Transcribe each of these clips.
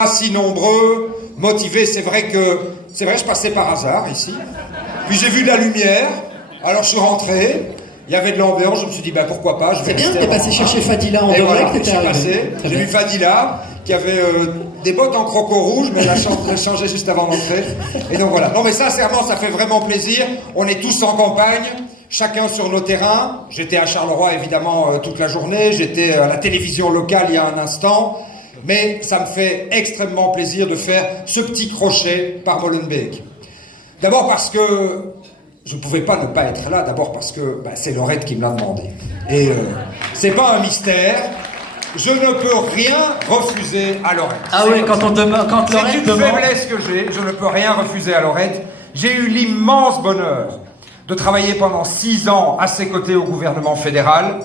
Pas si nombreux, motivés, c'est vrai, je passais par hasard ici. Puis j'ai vu de la lumière, alors je suis rentré, il y avait de l'ambiance, je me suis dit, ben pourquoi pas, je vais. C'est bien, t'es passé chercher Fadila en Voilà, direct, je suis passé, j'ai vu Fadila, qui avait des bottes en croco rouge, mais elle a changé juste avant d'entrer. Et donc voilà. Non mais sincèrement, ça fait vraiment plaisir. On est tous en campagne, chacun sur nos terrains. J'étais à Charleroi évidemment toute la journée, j'étais à la télévision locale il y a un instant. Mais ça me fait extrêmement plaisir de faire ce petit crochet par Molenbeek. D'abord parce que je ne pouvais pas ne pas être là, d'abord parce que c'est Laurette qui me l'a demandé. Et c'est pas un mystère, je ne peux rien refuser à Laurette. Ah oui, quand Laurette demande... C'est une faiblesse que j'ai, je ne peux rien refuser à Laurette. J'ai eu l'immense bonheur de travailler pendant 6 ans à ses côtés au gouvernement fédéral,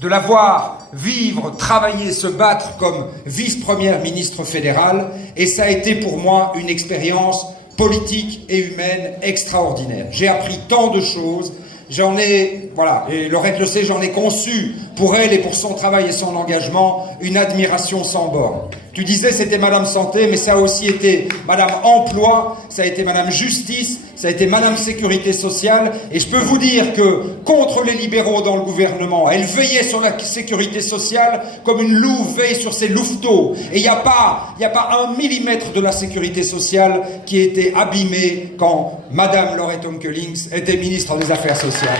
de la voir vivre, travailler, se battre comme vice-première ministre fédérale, et ça a été pour moi une expérience politique et humaine extraordinaire. J'ai appris tant de choses, j'en ai, voilà, et Laurette le sait, j'en ai conçu pour elle et pour son travail et son engagement une admiration sans borne. Tu disais c'était Madame Santé, mais ça a aussi été Madame Emploi, ça a été Madame Justice, ça a été Madame Sécurité Sociale, et je peux vous dire que contre les libéraux dans le gouvernement, elle veillait sur la sécurité sociale comme une louve veille sur ses louveteaux. Et il n'y a pas 1 millimètre de la sécurité sociale qui a été abîmé quand Madame Laurette Onkelings était ministre des Affaires sociales.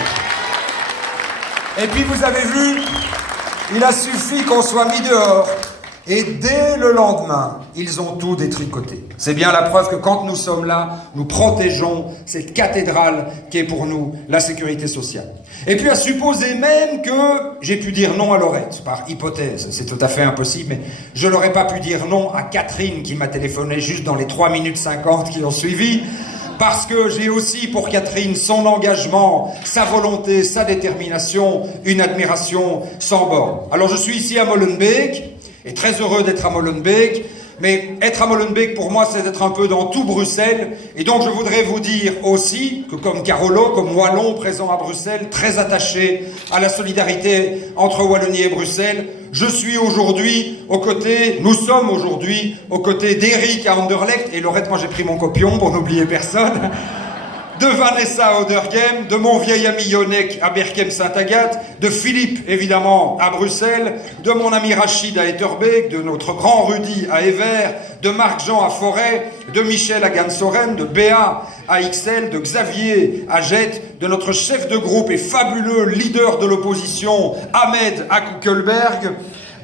Et puis vous avez vu, il a suffi qu'on soit mis dehors. Et dès le lendemain, ils ont tout détricoté. C'est bien la preuve que quand nous sommes là, nous protégeons cette cathédrale qui est pour nous la sécurité sociale. Et puis à supposer même que j'ai pu dire non à Laurette, par hypothèse, c'est tout à fait impossible, mais je n'aurais pas pu dire non à Catherine qui m'a téléphoné juste dans les 3 minutes 50 qui ont suivi, parce que j'ai aussi pour Catherine son engagement, sa volonté, sa détermination, une admiration sans borne. Alors je suis ici à Molenbeek, et très heureux d'être à Molenbeek, mais être à Molenbeek pour moi c'est être un peu dans tout Bruxelles, et donc je voudrais vous dire aussi que comme Carolo, comme Wallon présent à Bruxelles, très attaché à la solidarité entre Wallonie et Bruxelles, je suis aujourd'hui aux côtés, nous sommes aujourd'hui aux côtés d'Eric à Anderlecht, et Laurette, moi j'ai pris mon copion pour n'oublier personne, de Vanessa Oderghem, de mon vieil ami Yonek à Berchem-Saint-Agathe, de Philippe, évidemment, à Bruxelles, de mon ami Rachid à Etterbeek, de notre grand Rudy à Evere, de Marc-Jean à Forêt, de Michel à Gansoren, de Béa à XL, de Xavier à Jette, de notre chef de groupe et fabuleux leader de l'opposition, Ahmed à Kuckelberg,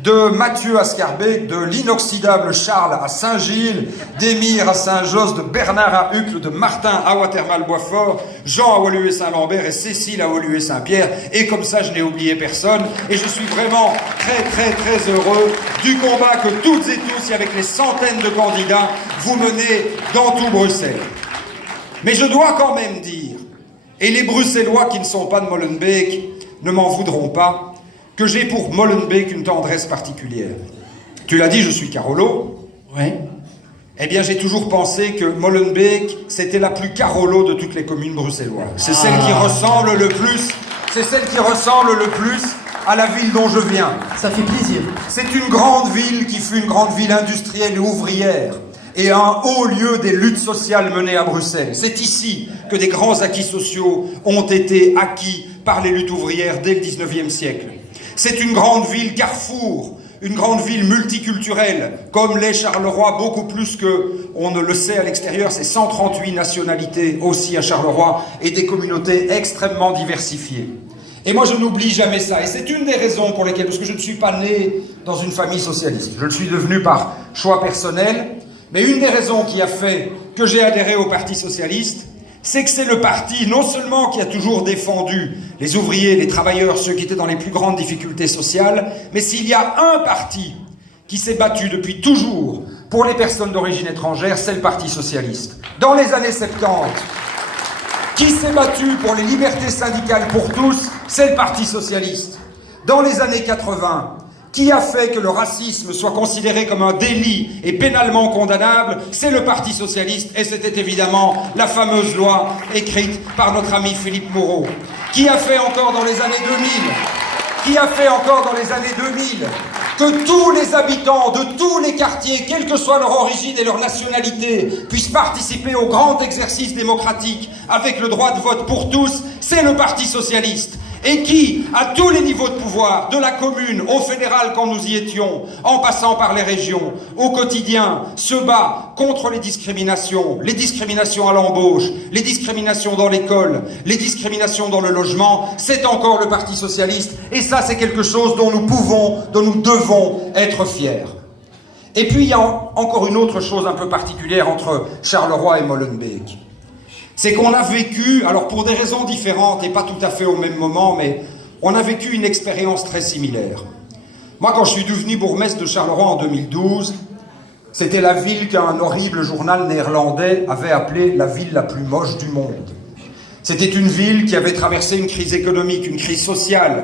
de Mathieu à Scarbeck, de l'inoxydable Charles à Saint-Gilles, d'Émir à Saint-Josse, de Bernard à Uccle, de Martin à Watermal-Boisfort, Jean à Woluwe-Saint-Lambert et Cécile à Woluwe-Saint-Pierre. Et comme ça, je n'ai oublié personne. Et je suis vraiment très, très, très heureux du combat que toutes et tous, et avec les centaines de candidats, vous menez dans tout Bruxelles. Mais je dois quand même dire, et les Bruxellois qui ne sont pas de Molenbeek ne m'en voudront pas, que j'ai pour Molenbeek une tendresse particulière. Tu l'as dit, je suis Carolo. Ouais. Eh bien, j'ai toujours pensé que Molenbeek, c'était la plus Carolo de toutes les communes bruxelloises. C'est celle qui ressemble le plus, à la ville dont je viens. Ça fait plaisir. C'est une grande ville qui fut une grande ville industrielle et ouvrière, et un haut lieu des luttes sociales menées à Bruxelles. C'est ici que des grands acquis sociaux ont été acquis par les luttes ouvrières dès le 19e siècle. C'est une grande ville carrefour, une grande ville multiculturelle, comme l'est Charleroi, beaucoup plus que on ne le sait à l'extérieur. C'est 138 nationalités aussi à Charleroi et des communautés extrêmement diversifiées. Et moi je n'oublie jamais ça, et c'est une des raisons pour lesquelles, parce que je ne suis pas né dans une famille socialiste, je le suis devenu par choix personnel, mais une des raisons qui a fait que j'ai adhéré au Parti socialiste, c'est que c'est le parti, non seulement qui a toujours défendu les ouvriers, les travailleurs, ceux qui étaient dans les plus grandes difficultés sociales, mais s'il y a un parti qui s'est battu depuis toujours pour les personnes d'origine étrangère, c'est le Parti socialiste. Dans les années 70, qui s'est battu pour les libertés syndicales pour tous, c'est le Parti socialiste. Dans les années 80, qui a fait que le racisme soit considéré comme un délit et pénalement condamnable, c'est le Parti socialiste, et c'était évidemment la fameuse loi écrite par notre ami Philippe Moreau. Qui a fait encore dans les années 2000 que tous les habitants de tous les quartiers, quelle que soit leur origine et leur nationalité, puissent participer au grand exercice démocratique avec le droit de vote pour tous, c'est le Parti socialiste. Et qui, à tous les niveaux de pouvoir, de la commune au fédéral quand nous y étions, en passant par les régions, au quotidien, se bat contre les discriminations à l'embauche, les discriminations dans l'école, les discriminations dans le logement, c'est encore le Parti socialiste. Et ça, c'est quelque chose dont nous devons être fiers. Et puis, il y a encore une autre chose un peu particulière entre Charleroi et Molenbeek. C'est qu'on a vécu, alors pour des raisons différentes et pas tout à fait au même moment, mais on a vécu une expérience très similaire. Moi, quand je suis devenu bourgmestre de Charleroi en 2012, c'était la ville qu'un horrible journal néerlandais avait appelée la ville la plus moche du monde. C'était une ville qui avait traversé une crise économique, une crise sociale,